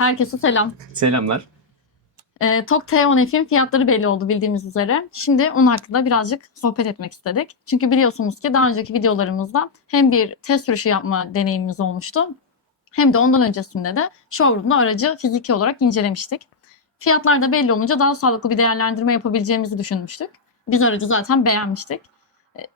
Herkese selam. Selamlar. Ee, TOK T10F'in fiyatları belli oldu bildiğimiz üzere. Şimdi onun hakkında birazcık sohbet etmek istedik. Çünkü biliyorsunuz ki daha önceki videolarımızda hem bir test sürüşü yapma deneyimimiz olmuştu. Hem de ondan öncesinde de showroom'da aracı fiziki olarak incelemiştik. Fiyatlar da belli olunca daha sağlıklı bir değerlendirme yapabileceğimizi düşünmüştük. Biz aracı zaten beğenmiştik. E,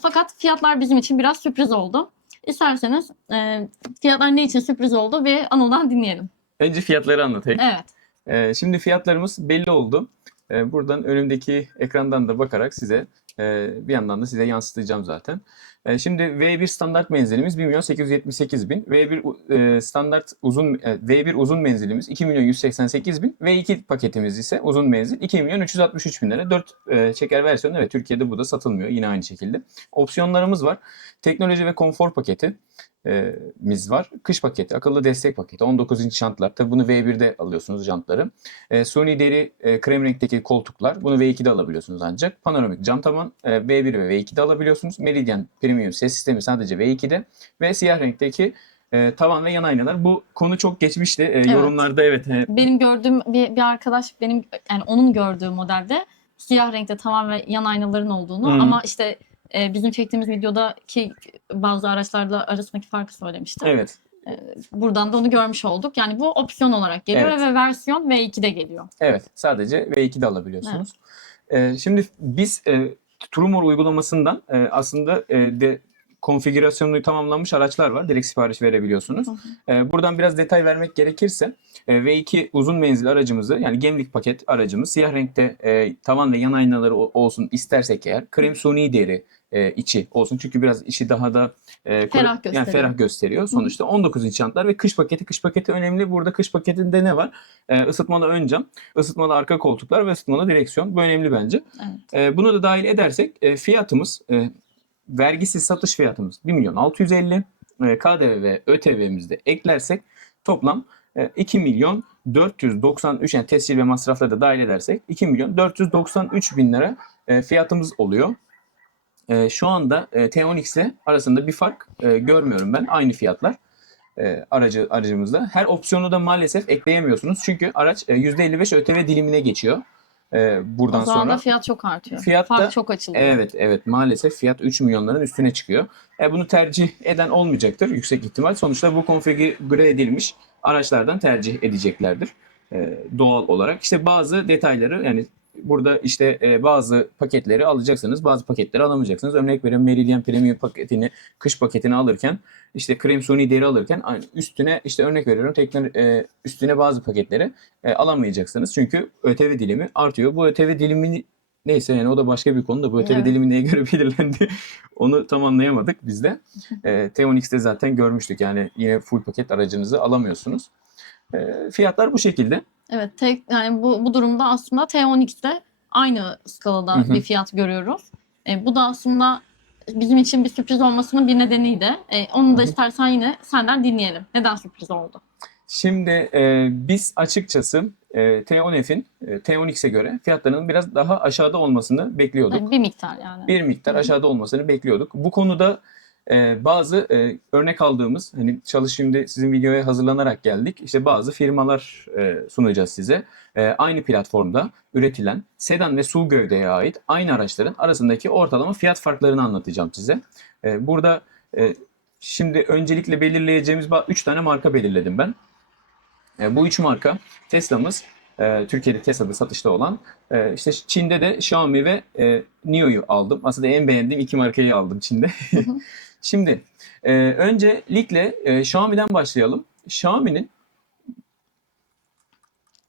Fakat fiyatlar bizim için biraz sürpriz oldu. İsterseniz e, fiyatlar ne için sürpriz oldu ve Anıl'dan dinleyelim. Önce fiyatları anlatayım. Evet. Ee, şimdi fiyatlarımız belli oldu. Ee, buradan önümdeki ekrandan da bakarak size e, bir yandan da size yansıtacağım zaten. Ee, şimdi V1 standart menzilimiz 1 milyon 878 bin. V1 e, standart uzun e, V1 uzun menzilimiz 2 milyon 188 bin. V2 paketimiz ise uzun menzil 2 milyon 363 bin lira. 4 e, çeker versiyonu evet Türkiye'de bu da satılmıyor yine aynı şekilde. Opsiyonlarımız var. Teknoloji ve konfor paketi e, miz var. Kış paketi, akıllı destek paketi, 19 inç jantlar. Tabii bunu V1'de alıyorsunuz jantları. E, suni deri e, krem renkteki koltuklar. Bunu V2'de alabiliyorsunuz ancak. Panoramik cam tavan e, V1 ve V2'de alabiliyorsunuz. Meridian Premium ses sistemi sadece V2'de. Ve siyah renkteki e, tavan ve yan aynalar. Bu konu çok geçmişti. E, Yorumlarda evet. e, Benim gördüğüm bir, bir arkadaş benim yani onun gördüğü modelde siyah renkte tavan ve yan aynaların olduğunu Hmm. ama işte e, bizim çektiğimiz videodaki bazı araçlarla arasındaki farkı söylemişti. evet. Buradan da onu görmüş olduk. Yani bu opsiyon olarak geliyor Evet. ve versiyon V2'de geliyor. Evet, sadece V2'de alabiliyorsunuz. Ee, şimdi biz e, Trumor uygulamasından e, aslında e, de konfigürasyonu tamamlanmış araçlar var. Direkt sipariş verebiliyorsunuz. Hı E, buradan biraz detay vermek gerekirse e, V2 uzun menzil aracımızı yani gemlik paket aracımız siyah renkte e, tavan ve yan aynaları olsun istersek eğer krem suni deri e, içi olsun. Çünkü biraz işi daha da e, Ferah yani gösteriyor. ferah gösteriyor. Sonuçta 19 inç jantlar ve kış paketi. Kış paketi önemli. Burada kış paketinde ne var? E, ısıtmalı ön cam, ısıtmalı arka koltuklar ve ısıtmalı direksiyon. Bu önemli bence. Evet. E, bunu da dahil edersek e, fiyatımız e, vergisiz satış fiyatımız 1 milyon 650 e, KDV ve ÖTV'mizi de eklersek toplam e, 2 milyon 493 yani tescil ve masrafları da dahil edersek 2 milyon 493 bin lira e, fiyatımız oluyor. E, şu anda e, T10X ile arasında bir fark e, görmüyorum ben. Aynı fiyatlar e, aracı aracımızda. Her opsiyonu da maalesef ekleyemiyorsunuz. Çünkü araç e, %55 ÖTV dilimine geçiyor. E, buradan O zaman sonra. da fiyat çok artıyor. Fiyat da- Fark çok açılıyor. Evet evet maalesef fiyat 3 milyonların üstüne çıkıyor. E, bunu tercih eden olmayacaktır yüksek ihtimal. Sonuçta bu konfigüre edilmiş araçlardan tercih edeceklerdir e, doğal olarak. İşte bazı detayları yani burada işte e, bazı paketleri alacaksınız bazı paketleri alamayacaksınız. Örnek veriyorum Meridian Premium paketini kış paketini alırken işte krem suni deri alırken üstüne işte örnek veriyorum tekrar e, üstüne bazı paketleri e, alamayacaksınız. Çünkü ÖTV dilimi artıyor. Bu ÖTV dilimini Neyse yani o da başka bir konu da bu ÖTV Evet. dilimi neye göre belirlendi onu tam anlayamadık biz de. E, T10X'te zaten görmüştük yani yine full paket aracınızı alamıyorsunuz. E, fiyatlar bu şekilde. Evet, tek yani bu bu durumda aslında T10X'te aynı skalada Hı hı. bir fiyat görüyoruz. E, bu da aslında bizim için bir sürpriz olmasının bir nedeniydi. E, onu da Hı hı. istersen yine senden dinleyelim. Neden sürpriz oldu? Şimdi e, biz açıkçası e, T10F'in e, T10X'e göre fiyatlarının biraz daha aşağıda olmasını bekliyorduk. Yani bir miktar yani. bir miktar aşağıda olmasını bekliyorduk. Bu konuda e, bazı e, örnek aldığımız hani çalış şimdi sizin videoya hazırlanarak geldik. İşte bazı firmalar e, sunacağız size. E, aynı platformda üretilen sedan ve SUV gövdeye ait aynı araçların arasındaki ortalama fiyat farklarını anlatacağım size. E, burada e, şimdi öncelikle belirleyeceğimiz 3 tane marka belirledim ben. E, bu üç marka Tesla'mız e, Türkiye'de Tesla'da satışta olan e, işte Çin'de de Xiaomi ve e, NIO'yu aldım. Aslında en beğendiğim iki markayı aldım Çin'de. Şimdi e, öncelikle e, Xiaomi'den başlayalım. Xiaomi'nin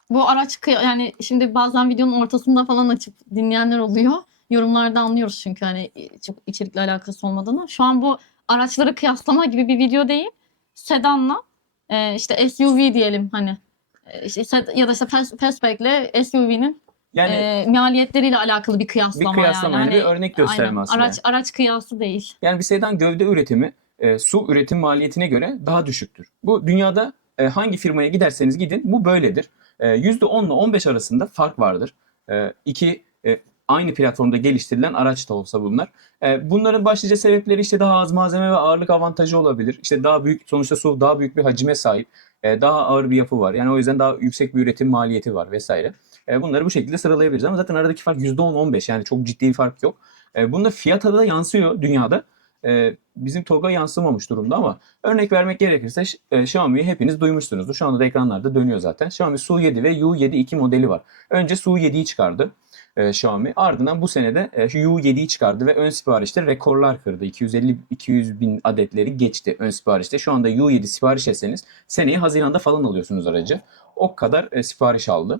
Bu araç yani şimdi bazen videonun ortasında falan açıp dinleyenler oluyor. Yorumlarda anlıyoruz çünkü hani çok içerikle alakası olmadığını. Şu an bu araçları kıyaslama gibi bir video değil. Sedanla e, işte SUV diyelim hani. E, işte ya da işte fast- fastback'le SUV'nin yani e, maliyetleriyle alakalı bir kıyaslama, bir kıyaslama yani. yani bir Hani- örnek gösterme aynen. aslında. Araç araç kıyası değil. Yani bir sedan gövde üretimi e, su üretim maliyetine göre daha düşüktür. Bu dünyada e, hangi firmaya giderseniz gidin bu böyledir. E, %10 ile 15 arasında fark vardır. E, iki e, aynı platformda geliştirilen araç da olsa bunlar. E, bunların başlıca sebepleri işte daha az malzeme ve ağırlık avantajı olabilir. İşte daha büyük sonuçta su daha büyük bir hacime sahip. e, daha ağır bir yapı var. Yani o yüzden daha yüksek bir üretim maliyeti var vesaire. E, bunları bu şekilde sıralayabiliriz ama zaten aradaki fark %10-15 yani çok ciddi bir fark yok. E, bunda fiyata da yansıyor dünyada. E, bizim TOG'a yansımamış durumda ama örnek vermek gerekirse e, Xiaomi'yi hepiniz duymuşsunuzdur. Şu anda da ekranlarda dönüyor zaten. Xiaomi Su7 ve U7 iki modeli var. Önce Su7'yi çıkardı Xiaomi. Ardından bu senede e, U7'yi çıkardı ve ön siparişte rekorlar kırdı. 250-200 bin adetleri geçti ön siparişte. Şu anda U7 sipariş etseniz seneye Haziran'da falan alıyorsunuz aracı. O kadar e, sipariş aldı.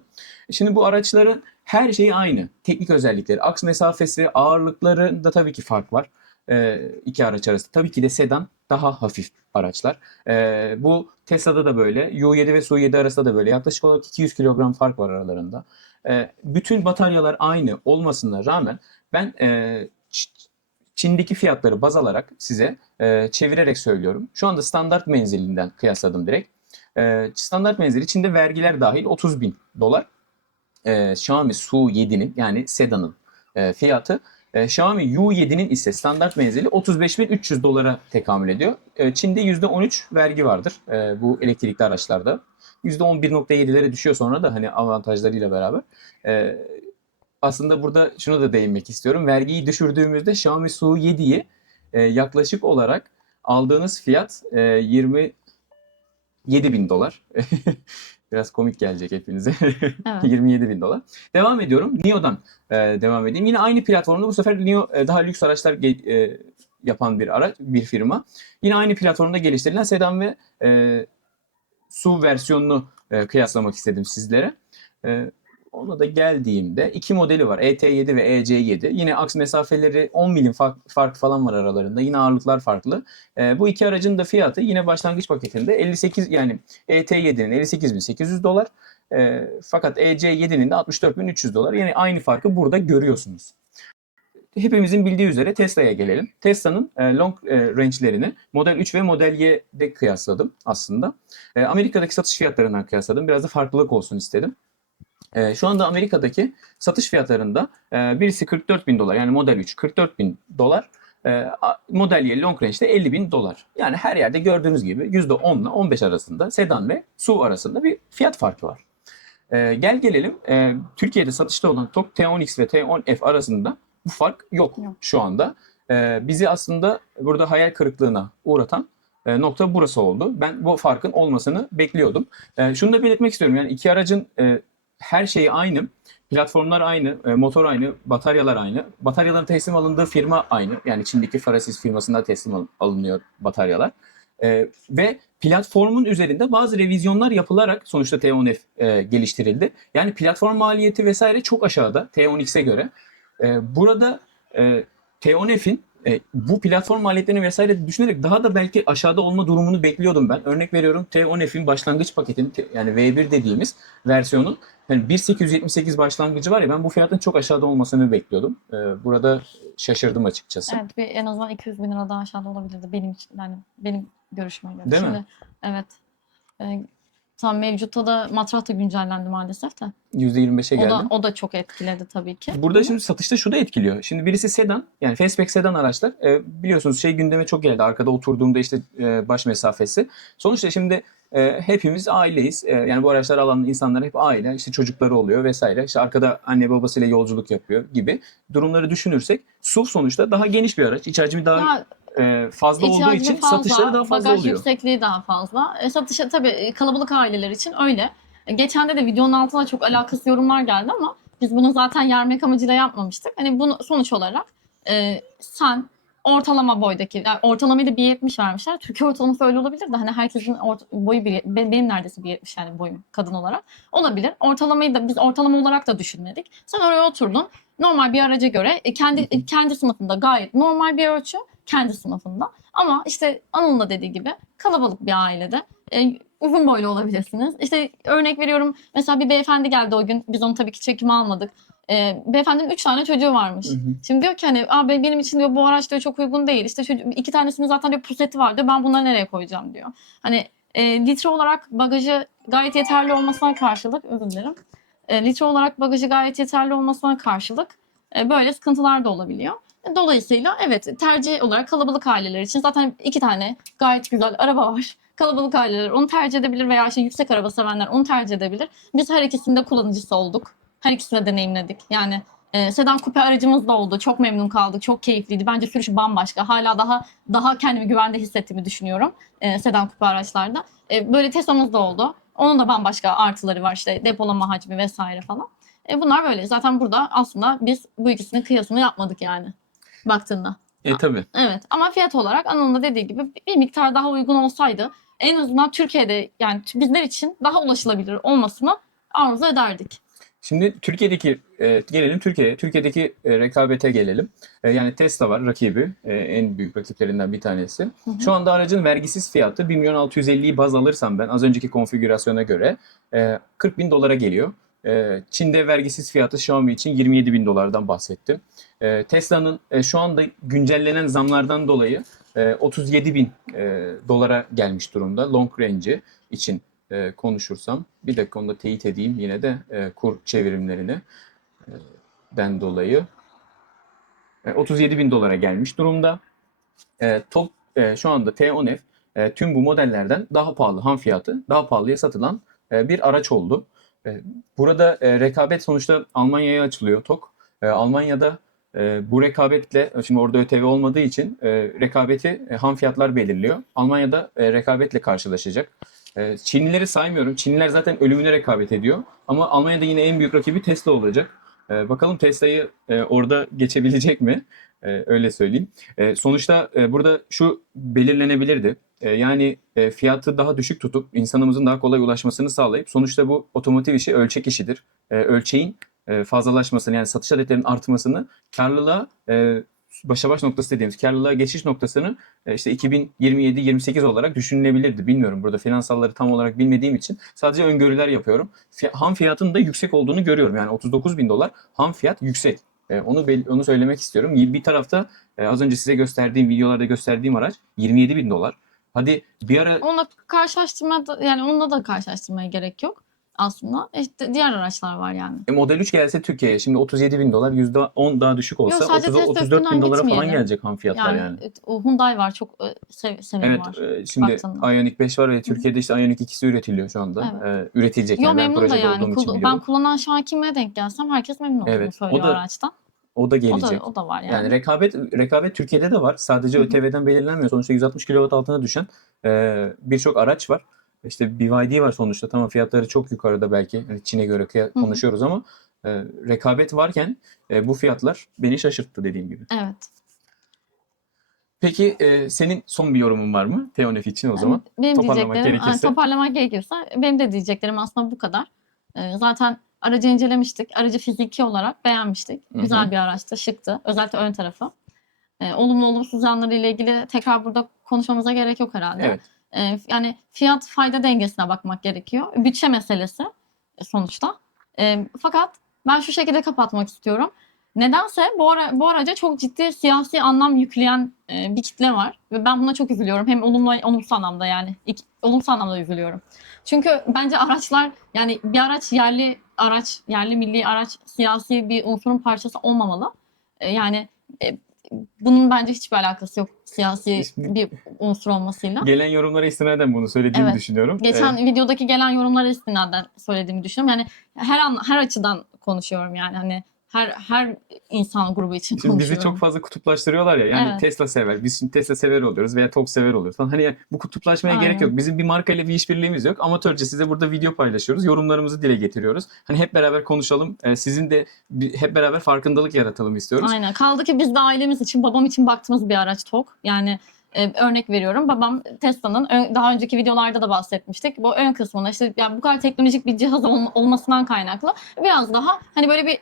Şimdi bu araçların her şeyi aynı. Teknik özellikleri, aks mesafesi, ağırlıklarında tabii ki fark var. E, iki araç arasında. Tabii ki de sedan daha hafif araçlar. E, bu Tesla'da da böyle. U7 ve Su7 arasında da böyle. Yaklaşık olarak 200 kilogram fark var aralarında. E, bütün bataryalar aynı olmasına rağmen ben e, Çin'deki fiyatları baz alarak size e, çevirerek söylüyorum. Şu anda standart menzilinden kıyasladım direkt. E, standart menzili Çin'de vergiler dahil 30 bin dolar. E, Xiaomi Su7'nin yani sedanın e, fiyatı. E, Xiaomi U7'nin ise standart menzili 35.300 dolara tekamül ediyor. E, Çin'de %13 vergi vardır e, bu elektrikli araçlarda. %11.7'lere düşüyor sonra da hani avantajlarıyla beraber. E, aslında burada şunu da değinmek istiyorum. Vergiyi düşürdüğümüzde Xiaomi Su7'yi e, yaklaşık olarak aldığınız fiyat e, 27 bin dolar. Biraz komik gelecek hepinize. Evet. 27 bin dolar. Devam ediyorum. NIO'dan e, devam edeyim. Yine aynı platformda bu sefer NIO e, daha lüks araçlar e, yapan bir araç, bir firma. Yine aynı platformda geliştirilen sedan ve e, SUV versiyonunu e, kıyaslamak istedim sizlere. E, ona da geldiğimde iki modeli var. ET7 ve EC7. Yine aks mesafeleri 10 milim fark, fark falan var aralarında. Yine ağırlıklar farklı. E, bu iki aracın da fiyatı yine başlangıç paketinde 58 yani ET7'nin 58.800 dolar. E, fakat EC7'nin de 64.300 dolar. Yani aynı farkı burada görüyorsunuz. Hepimizin bildiği üzere Tesla'ya gelelim. Tesla'nın e, long e, range'lerini Model 3 ve Model Y'de kıyasladım aslında. E, Amerika'daki satış fiyatlarından kıyasladım. Biraz da farklılık olsun istedim. E, şu anda Amerika'daki satış fiyatlarında e, birisi 44 bin dolar yani Model 3 44 bin dolar. E, Model Y Long Range'de 50 bin dolar. Yani her yerde gördüğünüz gibi %10 ile 15 arasında sedan ve SUV arasında bir fiyat farkı var. E, gel gelelim e, Türkiye'de satışta olan TOG T10X ve T10F arasında bu fark yok, Yok. şu anda. E, bizi aslında burada hayal kırıklığına uğratan e, nokta burası oldu. Ben bu farkın olmasını bekliyordum. E, şunu da belirtmek istiyorum. Yani iki aracın e, her şeyi aynı. Platformlar aynı, e, motor aynı, bataryalar aynı. Bataryaların teslim alındığı firma aynı. Yani Çin'deki Farasis firmasından teslim al- alınıyor bataryalar. E, ve platformun üzerinde bazı revizyonlar yapılarak sonuçta T10F e, geliştirildi. Yani platform maliyeti vesaire çok aşağıda T10X'e göre. Burada e, T10F'in e, bu platform maliyetlerini vesaire düşünerek daha da belki aşağıda olma durumunu bekliyordum ben. Örnek veriyorum T10F'in başlangıç paketinin yani V1 dediğimiz versiyonun yani 1.878 başlangıcı var ya ben bu fiyatın çok aşağıda olmasını bekliyordum. E, burada şaşırdım açıkçası. Evet bir en azından 200 bin lira daha aşağıda olabilirdi benim için yani benim görüşüme göre. Değil mi? Şimdi, Evet. Ee, tam mevcutta da matrah da güncellendi maalesef de. %25'e O geldi. da, o da çok etkiledi tabii ki. Burada şimdi satışta şu da etkiliyor. Şimdi birisi sedan yani fastback sedan araçlar e, biliyorsunuz şey gündeme çok geldi. Arkada oturduğumda işte e, baş mesafesi. Sonuçta şimdi e, hepimiz aileyiz. E, yani bu araçlar alan insanlar hep aile. işte çocukları oluyor vesaire. İşte arkada anne babasıyla yolculuk yapıyor gibi durumları düşünürsek SUV sonuçta daha geniş bir araç. İç hacmi daha Ya, e, fazla olduğu İhtiyacı için fazla, satışları daha fazla bagaj oluyor. yüksekliği daha fazla. E, satışa tabii e, kalabalık aileler için öyle. E, geçende de videonun altına çok alakasız yorumlar geldi ama biz bunu zaten yermek amacıyla yapmamıştık. Hani bunu sonuç olarak e, sen ortalama boydaki, yani ortalamayı da 1.70 vermişler. Türkiye ortalaması öyle olabilir de hani herkesin ort- boyu bir, be- benim neredeyse 1.70 yani boyum kadın olarak. Olabilir. Ortalamayı da biz ortalama olarak da düşünmedik. Sen oraya oturdun. Normal bir araca göre e, kendi kendi sınıfında gayet normal bir ölçü kendi sınıfında. Ama işte Anıl'ın da dediği gibi kalabalık bir ailede e, uzun boylu olabilirsiniz. İşte örnek veriyorum mesela bir beyefendi geldi o gün. Biz onu tabii ki çekime almadık. E, beyefendinin üç tane çocuğu varmış. Hı hı. Şimdi diyor ki hani abi benim için diyor bu araç diyor çok uygun değil. İşte çocuk, iki tanesinin zaten diyor puseti var diyor. Ben bunları nereye koyacağım diyor. Hani e, litre olarak bagajı gayet yeterli olmasına karşılık özür dilerim. E, litre olarak bagajı gayet yeterli olmasına karşılık e, böyle sıkıntılar da olabiliyor. Dolayısıyla evet tercih olarak kalabalık aileler için zaten iki tane gayet güzel araba var. Kalabalık aileler onu tercih edebilir veya işte yüksek araba sevenler onu tercih edebilir. Biz her ikisinde kullanıcısı olduk. Her ikisini de deneyimledik. Yani e, sedan kupe aracımız da oldu. Çok memnun kaldık. Çok keyifliydi. Bence sürüş bambaşka. Hala daha daha kendimi güvende hissettiğimi düşünüyorum. E, sedan kupe araçlarda. E, böyle Tesla'mız da oldu. Onun da bambaşka artıları var işte depolama hacmi vesaire falan. E, bunlar böyle. Zaten burada aslında biz bu ikisinin kıyasını yapmadık yani baktığında. E tabii. Evet ama fiyat olarak Anıl'ın da dediği gibi bir miktar daha uygun olsaydı en azından Türkiye'de yani bizler için daha ulaşılabilir olmasını arzu ederdik. Şimdi Türkiye'deki e, gelelim Türkiye'ye. Türkiye'deki e, rekabete gelelim. E, yani Tesla var rakibi. e, en büyük rakiplerinden bir tanesi. Hı hı. Şu anda aracın vergisiz fiyatı 1 milyon 650'yi baz alırsam ben az önceki konfigürasyona göre e, 40 bin dolara geliyor. E, Çin'de vergisiz fiyatı Xiaomi için 27 bin dolardan bahsettim. E, Tesla'nın e, şu anda güncellenen zamlardan dolayı e, 37 bin e, dolara gelmiş durumda long range'i için e, konuşursam. Bir dakika onu da teyit edeyim yine de e, kur çevirimlerini e, den dolayı. E, 37 bin dolara gelmiş durumda. E, top, e, şu anda T10F e, tüm bu modellerden daha pahalı ham fiyatı, daha pahalıya satılan e, bir araç oldu. E, burada e, rekabet sonuçta Almanya'ya açılıyor TOK. E, Almanya'da bu rekabetle, şimdi orada ÖTV olmadığı için rekabeti ham fiyatlar belirliyor. Almanya'da rekabetle karşılaşacak. E, Çinlileri saymıyorum. Çinliler zaten ölümüne rekabet ediyor. Ama Almanya'da yine en büyük rakibi Tesla olacak. Bakalım Tesla'yı orada geçebilecek mi? Öyle söyleyeyim. Sonuçta burada şu belirlenebilirdi. E, yani e, fiyatı daha düşük tutup insanımızın daha kolay ulaşmasını sağlayıp sonuçta bu otomotiv işi ölçek işidir. E, ölçeğin e, fazlalaşmasını yani satış adetlerinin artmasını karlılığa e, başa baş noktası dediğimiz karlılığa geçiş noktasını işte 2027-28 olarak düşünülebilirdi. Bilmiyorum burada finansalları tam olarak bilmediğim için sadece öngörüler yapıyorum. Ham fiyatın da yüksek olduğunu görüyorum. Yani 39 bin dolar ham fiyat yüksek. Onu onu söylemek istiyorum. Bir tarafta az önce size gösterdiğim videolarda gösterdiğim araç 27 bin dolar. Hadi bir ara Onunla karşılaştırma da- yani onunla da karşılaştırmaya gerek yok aslında. İşte diğer araçlar var yani. E, Model 3 gelse Türkiye'ye şimdi 37 bin dolar %10 daha düşük olsa Yok, sadece 30, Tesla 34 bin üstünden dolara falan gitmeyelim. gelecek ham fiyatlar Yani, yani. o Hyundai var çok e, sev, severim Evet var. e, şimdi baktığında. Ioniq 5 var ve Türkiye'de işte Ioniq 2'si üretiliyor şu anda. Evet. E, üretilecek Yo yani ben memnun da projede yani. olduğum için Kul- ben biliyorum. kullanan şu an kime denk gelsem herkes memnun olduğunu Evet, o söylüyor da araçtan. O da O gelecek. da, o da var yani. Yani rekabet rekabet Türkiye'de de var. Sadece Hı hı. ÖTV'den belirlenmiyor. Sonuçta 160 kW altına düşen e, birçok araç var. İşte BYD var sonuçta. Tamam fiyatları çok yukarıda belki. Hani Çin'e göre kıya- hı. konuşuyoruz ama e, rekabet varken e, bu fiyatlar beni şaşırttı dediğim gibi. Evet. Peki e, senin son bir yorumun var mı T10F için o zaman? Benim toparlamak diyeceklerim, gerekirse. toparlamak gerekirse benim de diyeceklerim aslında bu kadar. Ee, zaten aracı incelemiştik. Aracı fiziki olarak beğenmiştik. Güzel bir araçtı, şıktı. Özellikle ön tarafı. Ee, olumlu olumsuz yanları ile ilgili tekrar burada konuşmamıza gerek yok herhalde. Evet. Ee, yani fiyat fayda dengesine bakmak gerekiyor. Bütçe meselesi e, sonuçta. Ee, fakat ben şu şekilde kapatmak istiyorum. Nedense bu, ara, bu araca çok ciddi siyasi anlam yükleyen e, bir kitle var. Ve ben buna çok üzülüyorum. Hem olumlu olumsuz anlamda yani. İki, olumsuz anlamda üzülüyorum. Çünkü bence araçlar yani bir araç yerli araç, yerli milli araç siyasi bir unsurun parçası olmamalı. E, yani e, bunun bence hiçbir alakası yok siyasi Şimdi- bir unsur olmasıyla. Gelen yorumlara istinaden bunu söylediğimi Evet. düşünüyorum. Geçen E, videodaki gelen yorumlara istinaden söylediğimi düşünüyorum. Yani her an her açıdan konuşuyorum yani hani her her insan grubu için Şimdi bizi çok fazla kutuplaştırıyorlar ya. Yani Evet. Tesla sever. Biz şimdi Tesla sever oluyoruz veya TOG sever oluyoruz falan. Hani bu kutuplaşmaya gerek Aynen. yok. Bizim bir markayla bir işbirliğimiz yok. Amatörce size burada video paylaşıyoruz. Yorumlarımızı dile getiriyoruz. Hani hep beraber konuşalım. Ee, sizin de bir- hep beraber farkındalık yaratalım istiyoruz. Aynen. Kaldı ki biz de ailemiz için, babam için baktığımız bir araç TOG. Yani e, örnek veriyorum. Babam Tesla'nın daha önceki videolarda da bahsetmiştik. Bu ön kısmına işte yani bu kadar teknolojik bir cihaz ol- olmasından kaynaklı biraz daha hani böyle bir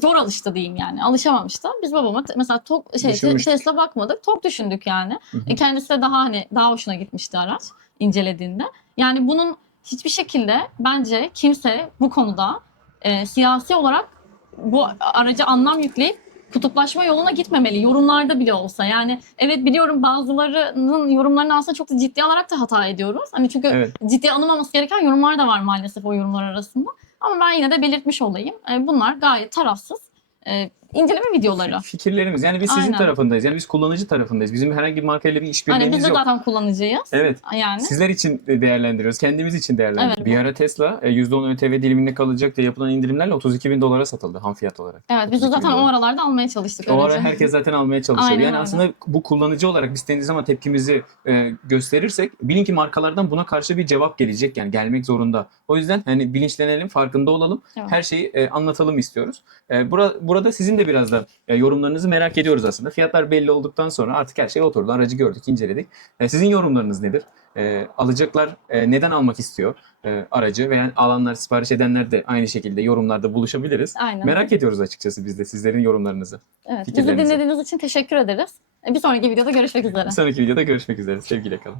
zor alıştı diyeyim yani. Alışamamıştı. Biz babama mesela TOG şey. Tesla bakmadık. TOG düşündük yani. Hı hı. E, kendisi de daha hani daha hoşuna gitmişti araç incelediğinde. Yani bunun hiçbir şekilde bence kimse bu konuda e, siyasi olarak bu araca anlam yükleyip kutuplaşma yoluna gitmemeli. Yorumlarda bile olsa. Yani evet biliyorum bazılarının yorumlarını aslında çok da ciddi alarak da hata ediyoruz. Hani çünkü Evet. ciddiye alınmaması gereken yorumlar da var maalesef o yorumlar arasında. Ama ben yine de belirtmiş olayım. E, bunlar gayet tarafsız. E, inceleme videoları. Fikirlerimiz yani biz sizin Aynen. tarafındayız. Yani biz kullanıcı tarafındayız. Bizim herhangi bir markayla bir Hani işbirliğimiz biz de yok. zaten kullanıcıyız. Evet. Yani. Sizler için değerlendiriyoruz. Kendimiz için değerlendiriyoruz. Evet. Bir ara Tesla e, %10 ÖTV diliminde kalacak diye yapılan indirimlerle 32 bin dolara satıldı ham fiyat olarak. Evet biz de 32 zaten o aralarda almaya çalıştık. O ara herkes zaten almaya çalışıyor. Aynen yani öyle. aslında bu kullanıcı olarak biz istediğiniz zaman tepkimizi e, gösterirsek bilin ki markalardan buna karşı bir cevap gelecek yani gelmek zorunda. O yüzden hani bilinçlenelim, farkında olalım. Evet. Her şeyi e, anlatalım istiyoruz. E, bura, burada sizin de biraz da e, yorumlarınızı merak ediyoruz aslında. Fiyatlar belli olduktan sonra artık her şey oturdu. Aracı gördük, inceledik. E, sizin yorumlarınız nedir? E, alacaklar neden almak istiyor aracı veya alanlar, sipariş edenler de aynı şekilde yorumlarda buluşabiliriz. Aynen. Merak ediyoruz açıkçası biz de sizlerin yorumlarınızı. Evet, bizi dinlediğiniz için teşekkür ederiz. Bir sonraki videoda görüşmek üzere. Bir sonraki videoda görüşmek üzere. Sevgiyle kalın.